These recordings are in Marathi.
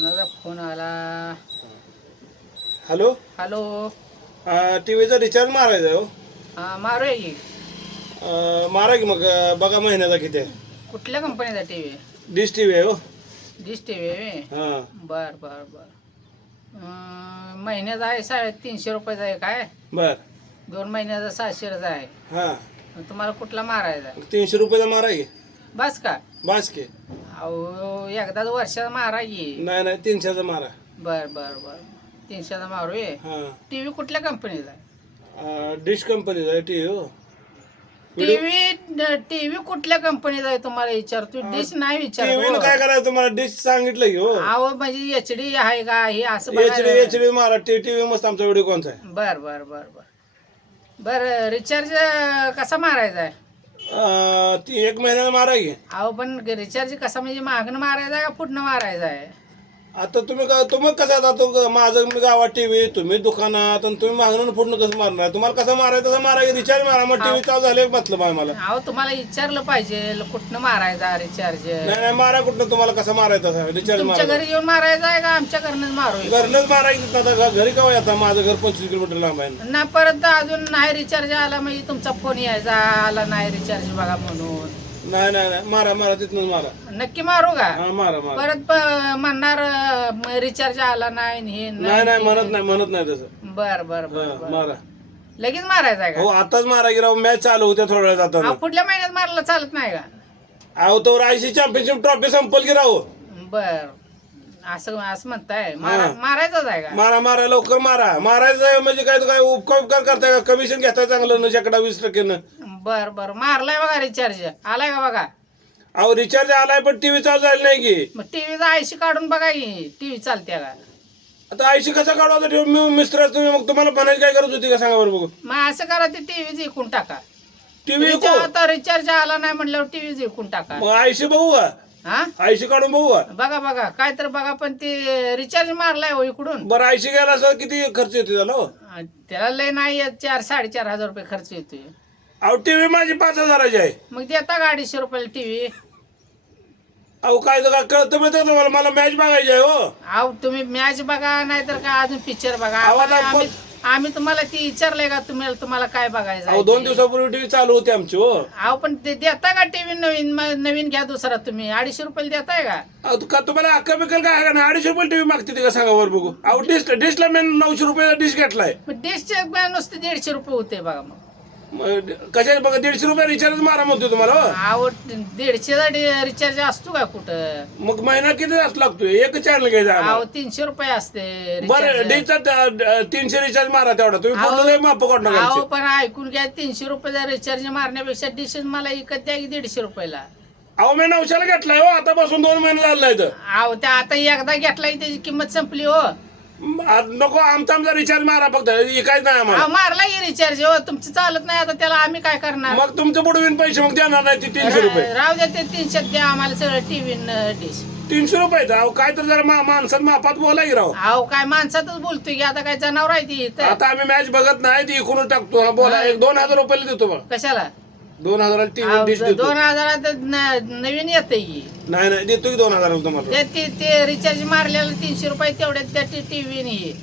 कोणाचा फोन आला? हॅलो? हॅलो? टी व्हीचा रिचार्ज मारायचा आहे हो. हा मारूया की. अं, मारा की मग अं, बघा महिन्याचा किती आहे. कुठल्या कंपनीचा T V dish T V आहे हो. डिश टी व्ही हां. बर बर बर. अं, महिन्याचा आहे साडे तीनशे रुपयाचा आहे काय? बर. दोन महिन्याचा सहाशेचा आहे. हां. मग तुम्हाला कुठला मारायचा? तीनशे रुपयाचा मारा की. बस का? बास की. अहो एकदाच वर्षाचा मारा की. नाही नाही तीनशेचा मारा. बर बर बर. तीनशेचा मारूया हां. टी व्ही कुठल्या कंपनीचा आहे? डिश कंपनीचा आहे टी व्ही हो. टी व्ही टी व्ही कुठल्या कंपनीचा आहे तुम्हाला विचारतो? डिश नाही विचारतो काय करायचं तुम्हाला? डिश सांगितलं की हो. अहो म्हणजे एच डी आहे का? हे असं एच डी बघायला- एच डी मारा. टी टी व्ही मस्त आमचा व्हिडिओ कोणचा आहे? बर बर बर बर. बर रिचार्ज कसा मारायचा आहे? ती एक महिन्याला मारा की अहो पण रिचार्ज कसा म्हणजे मागणं मारायचा आहे का पुढनं मारायचा आहे? आता तुम्ही का तुम्ही कसं आता तो माझं मी गावात टीव्ही तुम्ही दुकानात आणि तुम्ही मागणं पूर्ण कसं मारणार? तुम्हाला कसं मारायचं तसं मारा रिचार्ज मारा. मग टीव्ही चालू झाले मतलब आहे मला. अहो तुम्हाला विचारलं पाहिजे कुठनं मारायचा रिचार्ज नाही नाही मारा कुठं तुम्हाला कसं मारायचं रिचार्ज तुमच्या मारा घरी येऊन मारायचा आहे का? आमच्या घरनंच मारू घरनंच मारायचं आता घ- घरी का आता माझं घर पंचवीस किलोमीटर लांब आहे. ना परत अजून नाही रिचार्ज आला म्हणजे तुमचा फोन यायचा. आला नाही रिचार्ज बघा म्हणून. नाही नाही नाही. मारा मारा तिथूनच मारा. नक्की मारू का? हा मारा मारा. परत प- म्हणणार रिचार्ज आला नाही आणि हे नाही नाही म्हणत नाही. म्हणत नाही तसं. बर बर हा. मारा. लगेच मारायचा आहे हो का आताच मारा की राव मॅच चालू होत्या थोड्या वेळात आता. अहो, पुढल्या महिन्यात मारलं चालत नाही का? अहो तो आयसी चॅम्पियनशिप ट्रॉफी संपल की राव. बर. असं असं म्हणताय. मारा- मारायचंच आहे का? मारा मारा लवकर मारा. मारायचं आहे म्हणजे काय तो काय उपकार उपकार करताय का? कमिशन घेताय चांगलं न शेकडा वीस टक्केनं. बर बर. मारलाय बघा रिचार्ज आलाय का बघा? अहो रिचार्ज आलाय पण टीव्ही चालू झाली नाही की. मग टीव्हीचा आयशी काढून बघा की टीव्ही चालते का? आता आयशी कसा काढवा ठेव मी मिस्टर तुम्ही मग तुम्हाला बनायची काय करत होती का सांगा बरं बघू. मग असं करा ते टीव्ही विकून टाका. टीव्ही रिचार्ज आता रिचार्ज आला नाही म्हटल्यावर टीव्ही विकून टाका. मग आयशी बघू का? हा? आयशी काढून बघू का? बघा बघा. काय तर बघा पण ते रिचार्ज मारलाय हो इकडून. बरं आयशी घ्यायला असं किती खर्च येतो त्याला हो? त्याला लय नाही येत चार साडेचार हजार रुपये खर्च येतोय. अहो टीव्ही माझी पाच हजाराची आहे. मग देता का अडीचशे रुपयाला टीव्ही? अहो काय तर काय कळतं मिळतं तुम्हाला? मला मॅच बघायची आहे हो. अहो तुम्ही मॅच बघा नाहीतर का अजून पिक्चर बघा. आम्हाला- आम्ही आम्ही तुम्हाला ती विचारलंय का तुम्ही तुम्हाला काय बघायचं आहे अहो दोन ते? दिवसापूर्वी टीव्ही चालू होती आमची हो. अहो पण ते देता का टीव्ही नवीन? नवीन घ्या दुसरा तुम्ही. अडीचशे रुपयाला देताय का? अहो, तू का तुम्हाला अक्का बिकल काय आहे का ना अडीचशे रुपये टीव्ही मागते ते का? सांगा बरं बघू. अहो डिश डिशला मी नऊशे रुपयाचा डिश घेतलाय. मग डिशचे नुसते दीडशे रुपये होते बघा मग. कशा बघा दीडशे रुपये रिचार्ज मारा म्हणतो तुम्हाला हो. अहो दीडशेचा रिचार्ज असतो का कुठं मग महिना किती तास लागतोय एक चॅनल घ्यायचा अहो. तीनशे रुपये असते बरं recharge. तीनशे रिचार्ज मारा तेवढा तुम्ही अहो, लय माप काढू नका अहो आमचे. पण ऐकून घ्या तीनशे रुपयाचा रिचार्ज मारण्यापेक्षा डिश मला विकत द्या की दीडशे रुपयाला अहो मी नऊशेला घेतलाय हो आतापासून दोन महिने झाले नाही तर अहो त्या आता एकदा घेतला की त्याची किंमत संपली हो नको आमचा आमचा रिचार्ज मारा फक्त. इकायच नाही आम्हाला. मारला की रिचार्ज हो तुमचं चालत नाही आता त्याला आम्ही काय करणार? मग तुमचं बुडवीन पैसे मग देणार नाही ते तीनशे रुपये. राहू द्या ते तीनशे द्या आम्हाला सगळं टीव्ही डिश तीनशे रुपये अहो काय तर जरा मा- माणसात मापात बोला की राव. अहो काय माणसातच बोलतोय की आता काय जनावर आहे ती इथं. आता आम्ही मॅच बघत नाही ती इकडून टाकतो. बोला एक दोन हजार रुपयाला देतो बघ. कशाला? दोन हजाराला टीव्ही अहो, डिश देतो. दोन हजारात न- नवीन येते की. नाही नाही देतो की दोन हजार तुम्हाला. ते ते- ते रिचार्ज मारलेलं तीनशे रुपये तेवढे त्या टीव्ही नाही,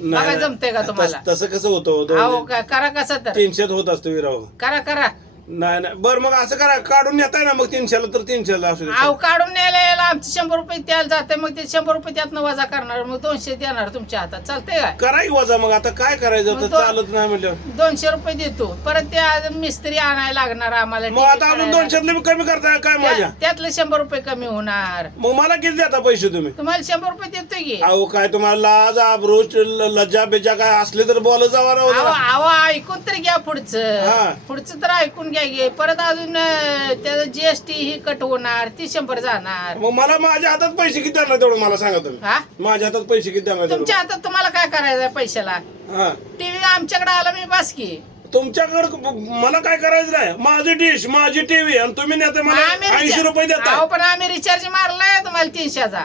बघा नाही. जमतंय का तुम्हाला? तस- तसं कसं होतं हो, अहो दोन का- करा कसं तर. तीनशेत होत असतो विराव. करा करा. नाही नाही. बरं मग असं करा काढून येताय ना मग तीनशेला तर तीनशेला असू दे. अहो काढून न्यायला यायला आमचे शंभर रुपये त्याला जाते मग ते शंभर रुपये त्यातनं वजा करणार मग दोनशे देणार तुमच्या हातात. चालतंय का करा की वजा मग आता काय करायचं? मग तर तो- चालत नाही म्हटलं दोनशे रुपये देतो. परत ते आज मिस्त्री आणायला लागणार आम्हाला मग आता अजून. दोनशेतले बी कमी करताय काय माझ्या? त्या- त्यातले शंभर रुपये कमी होणार. मग मला किती देता पैसे तुम्ही? तुम्हाला शंभर रुपये देतोय की. अहो काय तुम्हाला लाज आबरूच लज्जा बिज्जा काय असले तर बोल जावा राव अहो जरा. अहो ऐकून तर घ्या हा. पुढचं पुढचं तर ऐकून घ्या गे परत अजून त्याचं जीएसटी ही कट होणार ती शंभर जाणार. मग मला माझ्या हातात पैसे किती देणार तेवढं मला सांगा तुम्ही? हा? माझ्या हातात पैसे किती देणार तेवढं? तुमच्या हातात तुम्हाला काय करायचंय पैशाला? हा. टीव्ही आमच्याकडे आला मी बस की. तुमच्याकडे मला काय करायचं नाही. माझी डिश माझी टीव्ही आणि तुम्ही नेता मग मला आम्ही ऐंशी रिचार्ज- रुपये देता अहो पण आम्ही रिचार्ज मारलाय तुम्हाला तीनशेचा.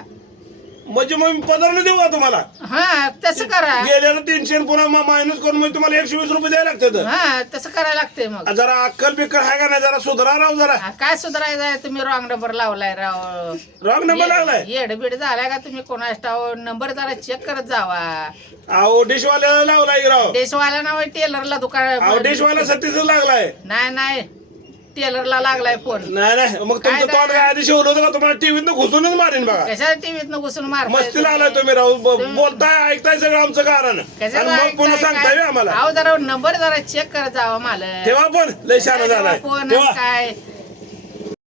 म्हणजे मग मी पदरनं देऊ का तुम्हाला? हा तसं करा. गेल्यानं तीनशे आणि पुन्हा मायनस करून म्हणजे तुम्हाला एकशे वीस रुपये द्यायला लागतात. हा तसं करायला लागतंय मग. जरा अक्कल बिक्कल आहे का नाही? जरा सुधरा राव जरा. हा, काय सुधारायचं आहे तुम्ही रॉंग नंबर लावलाय राव. रॉंग नंबर लागलाय? येड बीड झालाय का तुम्ही? कोणाचा नंबर जरा चेक करत जावा. अहो डिशवाल्याला लावलाय राव? देशवाला नाव टेलरला अहो दुकान डिशवाला सत्तीस लागलाय. नाही नाही. टेलरला लागलाय फोन. नाही नाही. मग तुमचं तोंड काय आधी शिवलं होतं का? तुम्हाला टीव्हीत घुसूनच मारेन बघा. कशा टीव्हीत घुसून मारताय मस्तीला आलाय तुम्ही राव ब- बोलताय ऐकताय सगळं आमचं कारण. आणि मग पुन्हा सांगताय काय? आम्हाला. अहो जरा नंबर जरा चेक करत जावा मला तेव्हा पण लय शहाणा झालाय. फोन तेव्हा काय?